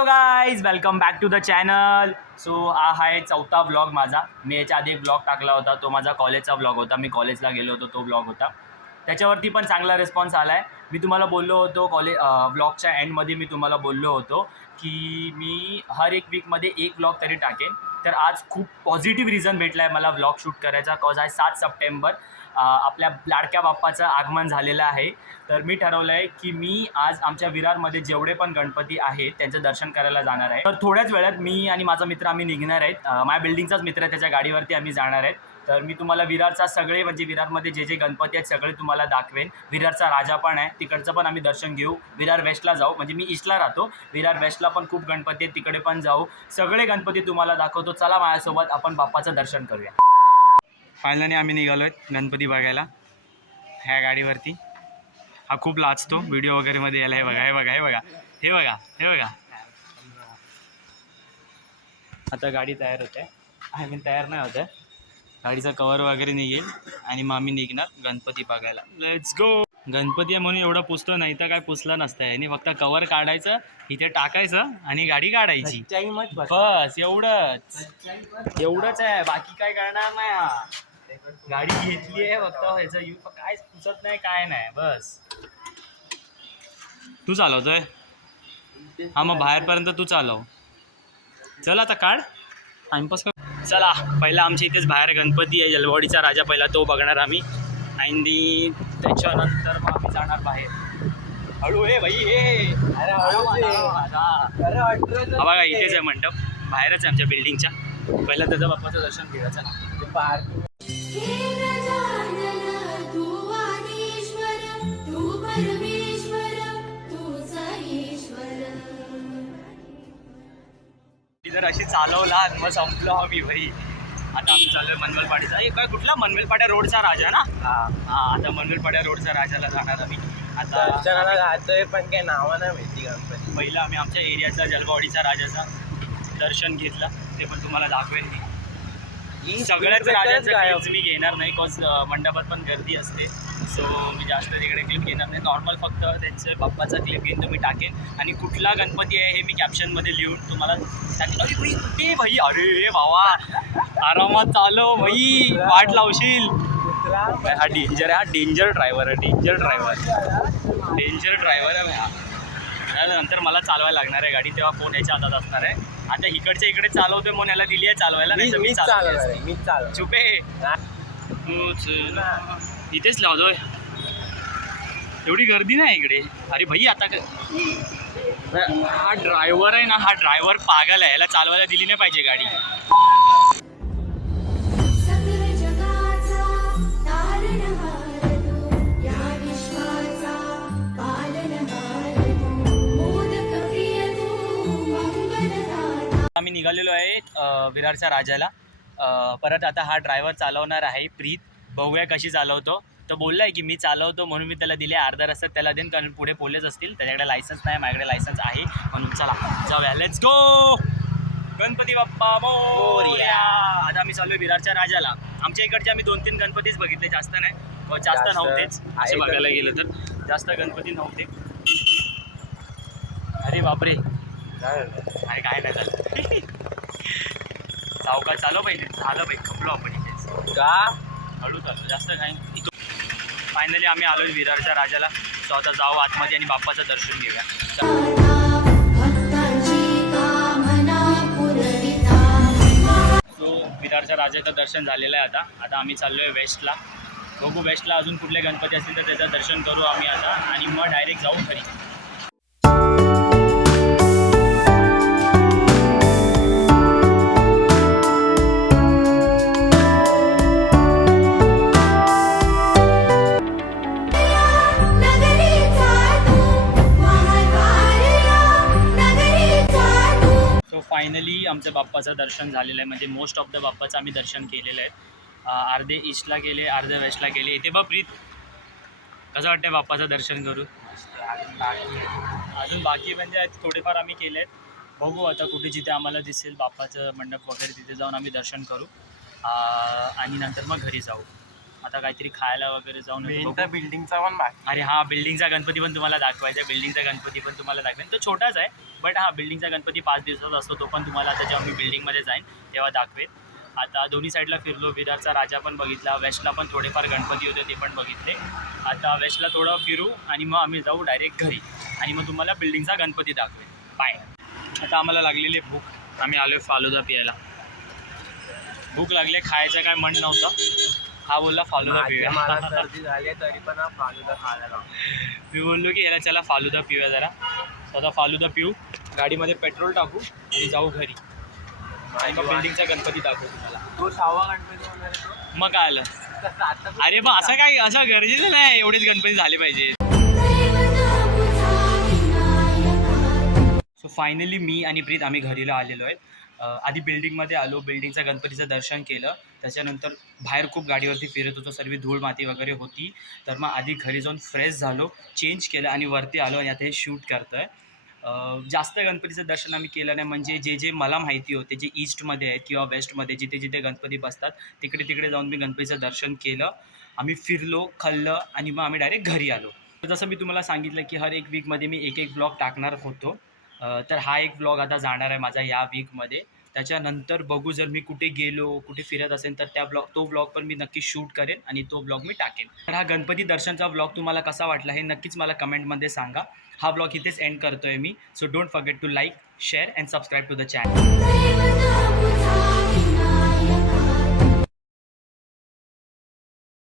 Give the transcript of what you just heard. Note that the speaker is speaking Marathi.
Hello guys, welcome back to the channel. So हा आहे चौथा ब्लॉग माझा. मी याच्या आधी एक ब्लॉग टाकला होता, तो माझा कॉलेजचा ब्लॉग होता. मी कॉलेजला गेलो होतो, तो ब्लॉग होता. त्याच्यावरती पण चांगला रिस्पॉन्स आला आहे. मी तुम्हाला बोललो होतो ब्लॉगच्या एंडमध्ये मी तुम्हाला बोललो होतो की मी हर एक वीकमध्ये एक ब्लॉग तरी टाकेन. तर आज खूप पॉझिटिव्ह रिझन भेटला आहे मला ब्लॉग शूट करायचा. कॉज आहे 7 सप्टेंबर, आपल्या लाडक्या बाप्पाचं आगमन झालेलं आहे. तर मी ठरवलं आहे की मी आज आमच्या विरारमध्ये जेवढे पण गणपती आहेत त्यांचं दर्शन करायला जाणार आहे. तर थोड्याच वेळात मी आणि माझा मित्र आम्ही निघणार आहेत. माझ्या बिल्डिंगचाच मित्र आहे, त्याच्या गाडीवरती आम्ही जाणार आहेत. तर मी तुम्हाला विरारचा सगळे म्हणजे विरारमध्ये जे जे गणपती आहेत सगळे तुम्हाला दाखवेन. विरारचा राजा पण आहे, तिकडचं पण आम्ही दर्शन घेऊ. विरार वेस्टला जाऊ, म्हणजे मी ईस्टला राहतो. विरार वेस्टला पण खूप गणपती आहेत, तिकडे पण जाऊ. सगळे गणपती तुम्हाला दाखवतो. चला माझ्यासोबत आपण बाप्पाचं दर्शन करूया. फायनली आम्ही निघालो आहेत गणपती बघायला ह्या गाडीवरती. हा खूप लाजतो व्हिडिओ वगैरे मध्ये यायला. हे बघा हे बघा हे बघा हे बघा हे बघा. आता गाडी तयार होते. आय मीन तयार नाही होते, गाडीचा कवर वगैरे निघेल आणि मग आम्ही निघणार गणपती बघायला. Let's go. गणपती आहे म्हणून एवढं पुसतो, नाही तर काय पुसला नसतं. आणि फक्त कवर काढायचं, इथे टाकायचं आणि गाडी काढायची. बस एवढंच आहे, बाकी काय करणार नाही. हा गाडी घेतली आहे फक्त, ह्याचं यू काय पुसत नाही काय नाही. बस तू चालवतोय. हा मग बाहेरपर्यंत तू चालव. चल आता काढ, टाइमपास कर. चला पहिला आमच्या इथेच बाहेर गणपती आहे, जलवाडीचा राजा. पहिला तो बघणार आम्ही आणि त्याच्यानंतर मग आम्ही जाणार बाहेर. हळू हे भाई हे. बघा इथेच आहे मंडप, बाहेरच आहे आमच्या बिल्डिंगच्या. पहिला त्याच्या बाप्पाचं दर्शन घ्यायचं ना. जर अशी चालवला मग संपलो आम्ही भाई. आता आम्ही चाललोय मनवेलपाड्याचा. काय कुठला मनवेलपाड्या रोडचा राजा ना. हा आता मनवेलपाड्या रोडचा राजाला जाणार आम्ही. आता जातोय पण काही नावं नाही माहिती गणपती. पहिलं आम्ही आमच्या एरियाचा जलवाडीचा राजाचा दर्शन घेतलं, ते पण तुम्हाला दाखवेल मी. सगळ्याच राजाचं क्लिप्स मी घेणार नाही, कॉज मंडपात पण गर्दी असते. सो मी जास्त तिकडे क्लिप घेणार नाही. नॉर्मल फक्त त्यांचं बाप्पाचा क्लिप घेऊन तुम्ही टाकेन. आणि कुठला गणपती आहे हे मी कॅप्शनमध्ये लिहून तुम्हाला टाकेन. अरे भाई कुठे भाई, अरे भावा आरामात चालव भाई, वाट लावशील. हा डेंजर आहे, हा डेंजर ड्रायव्हर आहे, डेंजर ड्रायव्हर आहे हा. नंतर मला चालवायला लागणार आहे गाडी, तेव्हा फोन ह्याच्या हातात असणार आहे. आता इकडच्या इकडे चालवतोय म्हणून याला दिली आहे चालवायला, नाही तर मी चालवतो. चुपे इथेच लावतोय, एवढी गर्दी नाही इकडे. अरे भाई आता हा ड्रायव्हर आहे ना, हा ड्रायव्हर पागल आहे, याला चालवायला दिली नाही पाहिजे गाडी. आम्ही निघालेलो आहे विरारच्या राजाला. परत आता हा ड्रायव्हर चालवणार आहे प्रीत. बघूया कशी चालवतो. तो बोलला आहे की मी चालवतो म्हणून मी त्याला दिले. अर्धा रस्त्यात त्याला देईन, कारण पुढे पोलीस असतील. त्याच्याकडे लायसन्स नाही, माझ्याकडे लायसन्स आहे. म्हणून चला जाऊया, लेट्स गो. गणपती बाप्पा मोरया. आता आम्ही चालू आहे विरारच्या राजाला. आमच्या इकडचे आम्ही 2-3 गणपतीच बघितले, जास्त नाही. जास्त नव्हतेच असे बघायला गेलं तर, जास्त गणपती नव्हते. अरे बापरे, काय नाही झालं. चौकात चालव पाहिजे, झालं पाहिजे. खपलो आपण इथेच का, हळू चालतो, जास्त काही. फायनली आम्ही आलो विरारच्या राजाला. सो आता जाऊ आतमध्ये आणि बाप्पाचं दर्शन घेऊया. सो विरारच्या राजाचं दर्शन झालेलं आहे. आता आम्ही चाललो आहे वेस्टला. बघू वेस्टला अजून कुठले गणपती असतील तर त्याचं दर्शन करू आम्ही आता, आणि मग डायरेक्ट जाऊ घरी. फायनली आमचं बाप्पाचं दर्शन झालेलं आहे, म्हणजे मोस्ट ऑफ द बाप्पाचं आम्ही दर्शन केलेलं आहे. अर्धे ईस्टला गेले, अर्धे वेस्टला गेले. इथे बघ प्रीत, कसं वाटतं बाप्पाचं दर्शन करू. अजून बाकी म्हणजे थोडेफार आम्ही केले आहेत. बघू आता कुठे जिथे आम्हाला दिसेल बाप्पाचं मंडप वगैरे, तिथे जाऊन आम्ही दर्शन करू आणि नंतर मग घरी जाऊ. आता काहीतरी खायला वगैरे जाऊन येतो. बघू. बिल्डिंगचा पण बाकी. अरे हा बिल्डिंगचा गणपती पण तुम्हाला दाखवायचा आहे. बिल्डिंगचा गणपती पण तुम्हाला दाखवेन. तो छोटाच आहे बट हा बिल्डिंगचा गणपती 5 दिवसाचा असतो. तो पण तुम्हाला आता जेव्हा मी बिल्डिंगमध्ये जाईन तेव्हा दाखवेन. आता दोन्ही साईडला फिरलो. विरारचा राजा पण बघितला. वेस्टला पण थोडेफार गणपती होते ते पण बघितले. आता वेस्टला थोडं फिरू आणि मग आम्ही जाऊ डायरेक्ट घरी आणि मग तुम्हाला बिल्डिंगचा गणपती दाखवेन. बाय. आता आम्हाला लागलेली भूक. आम्ही आलो आहे फालुदा पियायला. भूक लागले. खायचं काय मन नव्हतं. हा बोलला फालुदा पिऊया. मला सर्दी झाली तरी पण हा फालुदा खायला लावला. मी बोललो की याला चला फालुदा पिऊया जरा. आता फालुदा पिऊ, गाडीमध्ये पेट्रोल टाकू आणि जाऊ घरी आणि मग बिल्डिंगचा गणपती दाखवू तुम्हाला. तो 6वा गणपती होणार आहे तो. मग काय आलं. तसं आता अरे मग असं काय, असं गरजेचं नाही एवढेच गणपती झाले पाहिजे. सो फायनली मी आणि प्रीत आम्ही घरीला आलेलो आहे. आधी बिल्डिंगमध्ये आलो. बिल्डिंगचा गणपतीचं दर्शन केलं. त्याच्यानंतर बाहेर खूप गाडीवरती फिरत होतो. सर्व धूळ माती वगैरे होती. तर मग आधी घरी जाऊन फ्रेश झालो, चेंज केलं आणि वरती आलो आणि आता हे शूट करतो आहे. जास्त गणपतीचं दर्शन आम्ही केलं नाही. म्हणजे जे जे मला माहिती होते, जे ईस्टमध्ये आहेत किंवा वेस्टमध्ये जिथे जिथे गणपती बसतात तिकडे तिकडे जाऊन मी गणपतीचं दर्शन केलं. आम्ही फिरलो, खाल्लं आणि मग आम्ही डायरेक्ट घरी आलो. तर जसं मी तुम्हाला सांगितलं की हर एक वीकमध्ये मी एक ब्लॉग टाकणार होतो. तर हा एक ब्लॉग आता जाणार आहे माझा या वीकमध्ये. त्याच्यानंतर बघू, जर मी कुठे गेलो, कुठे फिरत असेल तर तो ब्लॉग पण मी नक्की शूट करेन आणि तो ब्लॉग मी टाकेन. तर हा गणपती दर्शनचा ब्लॉग तुम्हाला कसा वाटला हे नक्कीच मला कमेंटमध्ये सांगा. हा ब्लॉग इथेच एंड करतो आहे मी. So don't forget to like, share and subscribe to the channel.